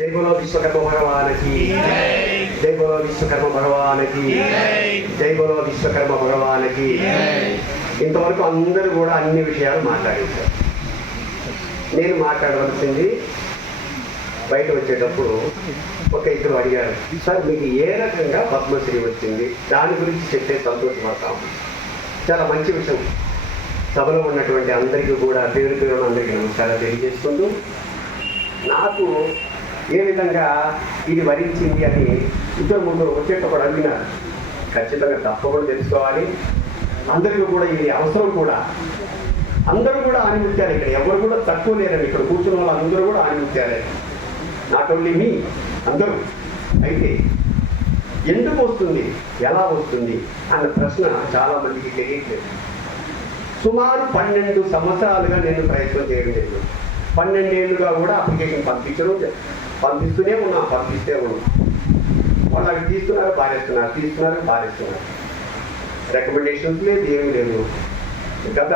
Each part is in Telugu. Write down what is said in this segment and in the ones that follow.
జై విశ్వకర్మ భగవానికి జై విశ్వకర్మ భగవానికి జై విశ్వకర్మ భగవానికి ఇంతవరకు అందరూ కూడా అన్ని విషయాలు మాట్లాడేశారు నేను మాట్లాడవలసింది బయట వచ్చేటప్పుడు ఒక ఇద్దరు అడిగారు సార్ మీకు ఏ రకంగా పద్మశ్రీ వచ్చింది దాని గురించి చెప్తే సంతోషపడతాం చాలా మంచి విషయం సభలో ఉన్నటువంటి అందరికీ కూడా పేరు పేరు అందరికీ నమస్కారం తెలియజేసుకుంటూ నాకు ఏ విధంగా ఇది వరించింది అని ఇద్దరు ముగ్గురు వచ్చేటప్పుడు అడిగినారు ఖచ్చితంగా తప్పకుండా తెలుసుకోవాలి. అందరికీ కూడా ఇది అవసరం కూడా. అందరూ కూడా ఆనిముత్యాలు ఇక్కడ. ఎవరు కూడా తక్కువ లేరని ఇక్కడ కూర్చున్న వాళ్ళు అందరూ కూడా ఆనిముత్యాలే. నాట్ ఓన్లీ మీ అందరూ. అయితే ఎందుకు వస్తుంది? ఎలా వస్తుంది? అన్న ప్రశ్న చాలా మందికి తెలియట్లేదు. సుమారు పన్నెండు సంవత్సరాలుగా నేను ప్రయత్నం చేయడం లేదు పన్నెండేళ్ళుగా కూడా అప్లికేషన్ పంపించడం పంపిస్తూనే ఉన్నాం పంపిస్తే ఉన్నాం. వాళ్ళు అవి తీస్తున్నారు పారేస్తున్నారు తీస్తున్నారు పారేస్తున్నారు. రికమెండేషన్స్ లేదు ఏమి లేదు. గత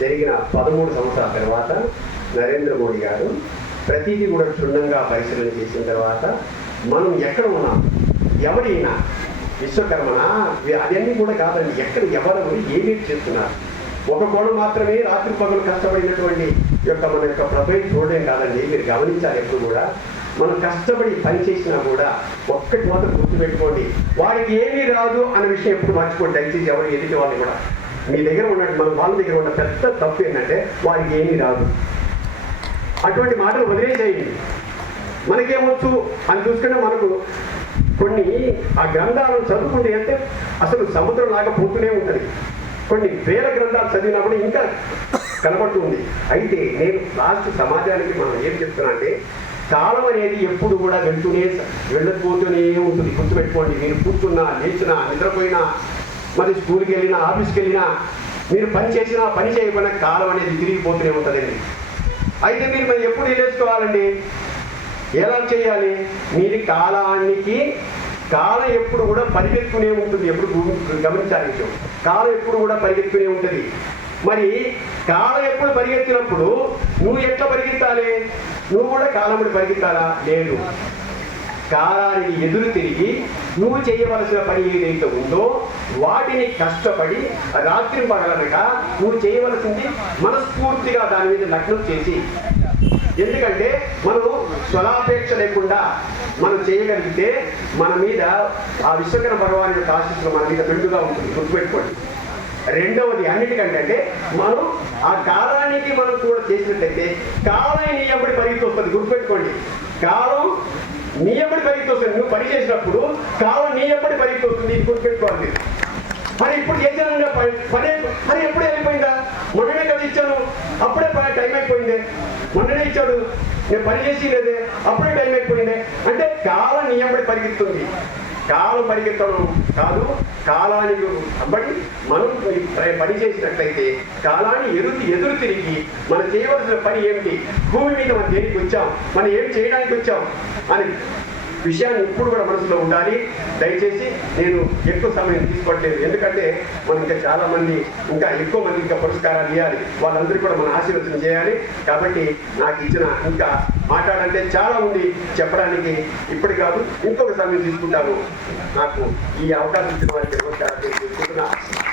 జరిగిన పదమూడు సంవత్సరాల తర్వాత నరేంద్ర మోడీ గారు ప్రతిదీ కూడా క్షుణ్ణంగా పరిశీలన చేసిన తర్వాత మనం ఎక్కడ ఉన్నాం? ఎవరైనా విశ్వకర్మన? అవన్నీ కూడా కాదండి ఎక్కడ ఎవరెవరు ఏమేమి చేస్తున్నారు? ఒక కోణం మాత్రమే రాత్రి పగలు కష్టపడినటువంటి యొక్క మన యొక్క ప్రొఫైల్ చూడడం కాదండి మీరు గమనించాలి ఎప్పుడు కూడా. మనం కష్టపడి పని చేసినా కూడా ఒక్కటి మాత్రం గుర్తుపెట్టుకోండి. వాడికి ఏమీ రాదు అనే విషయం ఎప్పుడు మర్చిపోండి. దయచేసి ఎవరు ఎదుటి వాళ్ళు కూడా. మీ దగ్గర ఉన్నట్టు మన వాళ్ళ దగ్గర ఉన్న పెద్ద తప్పు ఏంటంటే వాడికి ఏమీ రాదు. అటువంటి మాటలు వదిలేసేయండి. మనకేమొచ్చు? అని చూసుకుంటే మనకు కొన్ని ఆ గ్రంథాలను చదువుకుంటే అంటే అసలు సముద్రం లాగా పోతూనే ఉంటుంది. కొన్ని వేల గ్రంథాలు చదివినప్పుడు ఇంకా కనబడుతుంది అయితే నేను లాస్ట్ సమాజానికి మనం ఏం చెప్తున్నా అంటే కాలం అనేది ఎప్పుడు కూడా వెళ్తూనే వెళ్ళకపోతూనే ఉంటుంది. గుర్తుపెట్టుకోండి మీరు కూర్చున్నా లేచినా నిద్రపోయినా మరి స్కూల్కి వెళ్ళినా ఆఫీస్కి వెళ్ళినా మీరు పని చేసినా పని చేయకుండా కాలం అనేది తిరిగిపోతూనే ఉంటుందండి అయితే మీరు మరి ఎప్పుడు వెళ్ళేసుకోవాలండి ఎలా చేయాలి? మీరు కాలానికి కాలం ఎప్పుడు కూడా పరిగెత్తునే ఉంటుంది. ఎప్పుడు గమనించాలి కాలం ఎప్పుడు కూడా పరిగెత్తునే ఉంటుంది. మరి కాలం ఎప్పుడు పరిగెత్తినప్పుడు నువ్వు ఎట్లా పరిగెత్తాలి? నువ్వు కూడా కాలముడు పరిగెత్తాలా? లేదు. కాలానికి ఎదురు తిరిగి నువ్వు చేయవలసిన పని ఏదైతే ఉందో వాటిని కష్టపడి రాత్రి పగలనక నువ్వు చేయవలసింది మనస్ఫూర్తిగా దాని మీద లగ్నం చేసి. ఎందుకంటే మనం స్వలాపేక్ష లేకుండా మనం చేయగలిగితే మన మీద ఆ విశ్వకర భగవాన్ యొక్క ఆశీస్సులు మన మీద మెండుగా ఉంటుంది. గుర్తుపెట్టుకోండి. రెండవది అన్నిటికంటే అంటే మనం ఆ కాలానికి మనం కూడా చేసినట్టయితే కాలం నియమడి పరిగెత్తి వస్తుంది గుర్తుపెట్టుకోండి. కాలం నీ పరిగెత్తి వస్తుంది నువ్వు పని చేసినప్పుడు కాలం నీ పరిగెత్తి వస్తుంది ఇది గుర్తుపెట్టుకోవాలి మరి ఇప్పుడు చేశాను పని మరి ఎప్పుడే వెళ్ళిపోయిందా మొన్ననే కదా ఇచ్చాను. అప్పుడే టైం అయిపోయింది. మొన్ననే ఇచ్చాడు. నేను పని చేసి లేదే అప్పుడే టైం అయిపోయింది. అంటే కాలం నియమడి పరిగెత్తుంది. కాలం పరిగెత్తడం కాదు కాలానికి కాబట్టి మనం పని చేసినట్లయితే కాలాన్ని ఎదురు ఎదురు తిరిగి మనం చేయవలసిన పని ఏమిటి? భూమి మీద మనం దేనికి వచ్చాం? మనం ఏం చేయడానికి వచ్చాం? అని విషయాన్ని ఇప్పుడు కూడా మనసులో ఉండాలి. దయచేసి నేను ఎక్కువ సమయం తీసుకోవట్లేదు. ఎందుకంటే మనం ఇంకా చాలా మంది ఇంకా ఎక్కువ మంది ఇంకా పురస్కారాలు ఇవ్వాలి వాళ్ళందరికీ కూడా మన ఆశీర్వచనం చేయాలి. కాబట్టి నాకు ఇచ్చిన ఇంకా మాట్లాడంటే చాలా ఉంది చెప్పడానికి ఇప్పుడు కాదు ఇంకొక సమయం తీసుకుంటాను. నాకు ఈ అవకాశం ఇచ్చిన వారికి నమస్కారం